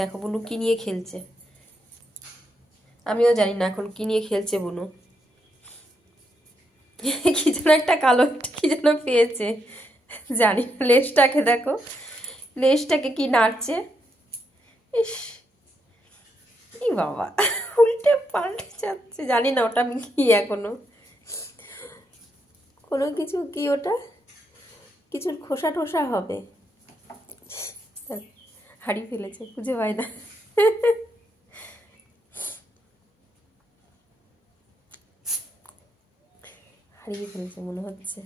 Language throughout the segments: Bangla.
দেখো বুনু কি নিয়ে খেলছে, আমিও জানি না এখন কি নিয়ে খেলছে বুনু। কি যেন একটা কালো কি যেন পেয়েছে জানি, লেজটাকে দেখো, লেজটাকে কি নাড়ছে, ইস কি বাবা, উল্টে পাল্টে যাচ্ছে, জানি না ওটা আমি কি এখনো, কোনো কিছু কি ওটা, কিছুর খোসা টোসা হবে, হারিয়ে ফেলেছে, খুঁজে পায় না। হারিয়ে ফেলেছে মনে হচ্ছে,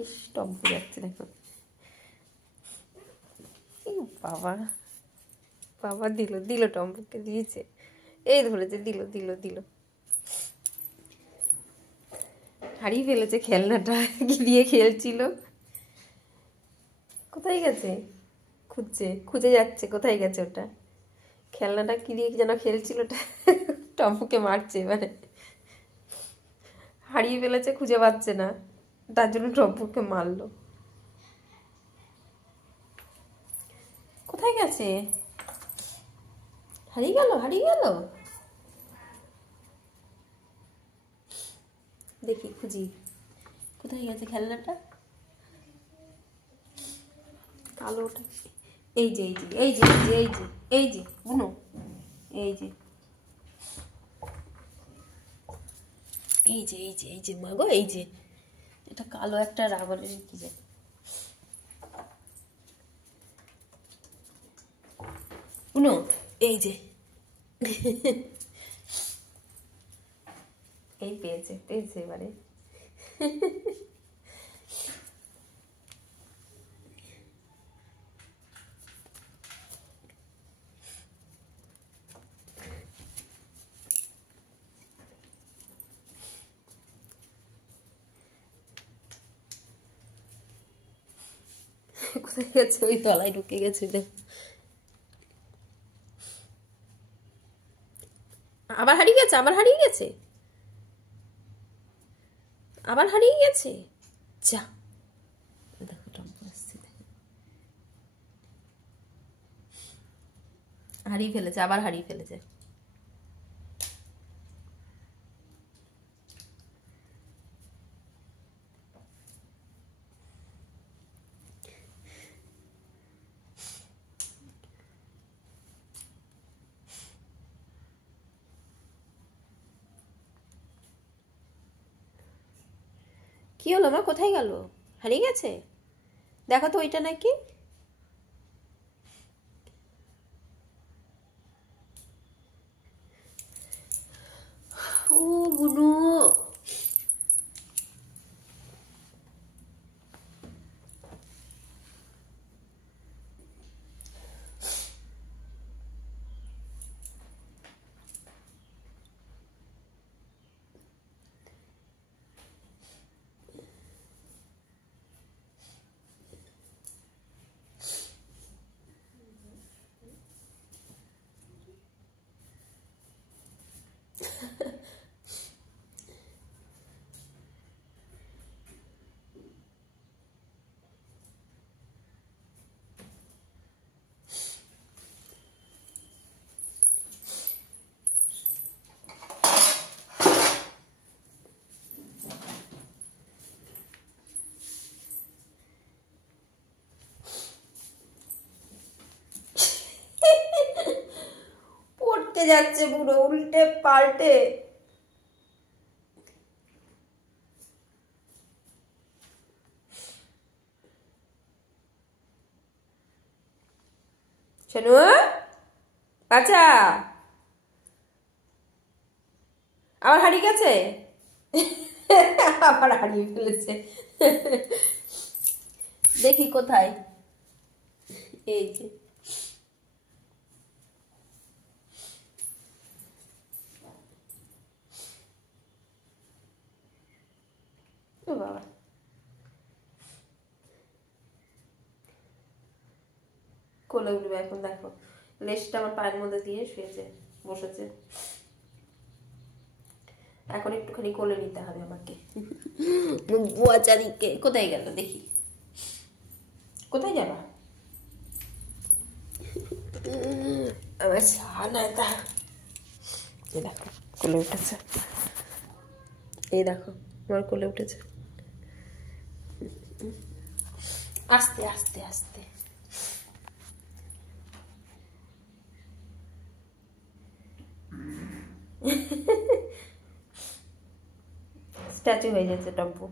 ইস টম্পু যাচ্ছে দেখো, বাবা বাবা দিল দিল, টম্পুকে দিয়েছে, এই ধরেছে, দিল দিল দিল, হারিয়ে ফেলেছে খেলনাটা, কি দিয়ে খেলছিল, কোথায় গেছে, খুঁজছে, খুঁজে যাচ্ছে কোথায় গেছে ওটা, খেলনাটা কি দিয়ে যেন খেলছিল ওটা, টম্পুকে মারছে এবারে, হারিয়ে ফেলেছে, খুঁজে পাচ্ছে না, তার জন্য টম্পুকে মারলো, কোথায় গেছে, হারিয়ে গেল, হারিয়ে গেল, দেখি খুঁজি কোথায় গেছে খেলনাটা, কালোটা, এই যে এই যে এই যে এই যে এই যে বুনু, এই যে এই যে এই যে এই যে মাগো, এই যে এটা কালো একটা রাবারের কি যে, বুনু এই যে, এই পেয়েছে পেয়েছে এবারে, কোথায় গেছে, ওই তলায় ঢুকে গেছে, আবার হারিয়ে গেছে, আবার হারিয়ে গেছে, আবার হারিয়ে গেছে, যা দেখো টম্পু আসছে, হারিয়ে ফেলেছে, আবার হারিয়ে ফেলেছে, কি হলো মা, কোথায় গেল, হারিয়ে গেছে, দেখো তো ওইটা নাকি, ও বুনু, পড়তে যাচ্ছে পুরো উল্টে পাল্টে, শোনো আচ্ছা, আবার হারিয়ে গেছে, আবার হারিয়ে ফেলেছে, দেখি কোথায়, এই যে ও বাবা, কোলে উঠবে এখন, দেখো লেজটা আমার পায়ের মধ্যে দিয়ে শুয়েছে, বসেছে, এখন একটুখানি কোলে নিতে হবে আমাকে, বুয়াচারিকে, কোথায় গেল দেখি, কোথায় যাবা, আমার ছানাটা এই দেখো কোলে উঠেছে, এই দেখো আমার কোলে উঠেছে। আস্তে আস্তে আস্তে স্ট্যাচু হয়ে যাচ্ছে টম্পু।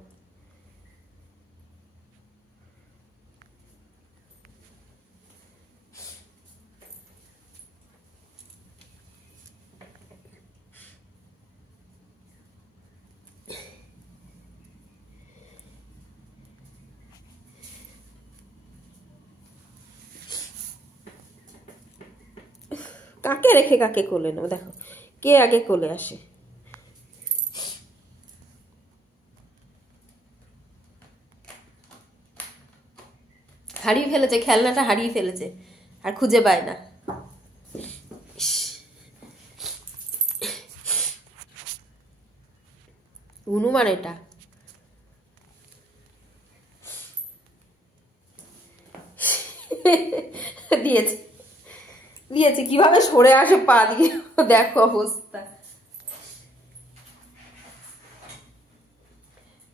কাকে রেখে কাকে কোলে নেবো, দেখো কে আগে কোলে আসে। হারিয়ে ফেলেছে, খেলনাটা হারিয়ে ফেলেছে আর খুঁজে পায় না। হনুমান এটা দিয়েছে দিয়েছে কিভাবে সরে আসে পা দিয়ে, দেখো অবস্থা,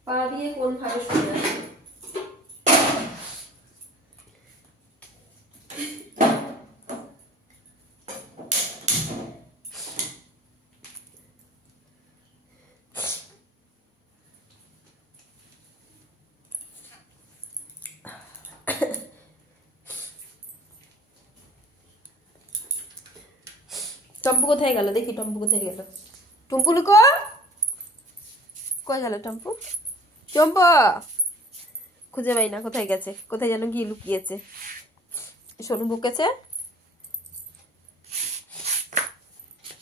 পা দিয়ে কোন ভাবে সরে আসে। টম্পু কোথায় গেল দেখি, টম্পু কোথায় গেল, টুম্পু লুকো, কোথায় গেল টম্পু, টম্পু খুঁজে পাই না, কোথায় গেছে, কোথায় যেন গিয়ে লুকিয়েছে। সোনু বকেছে।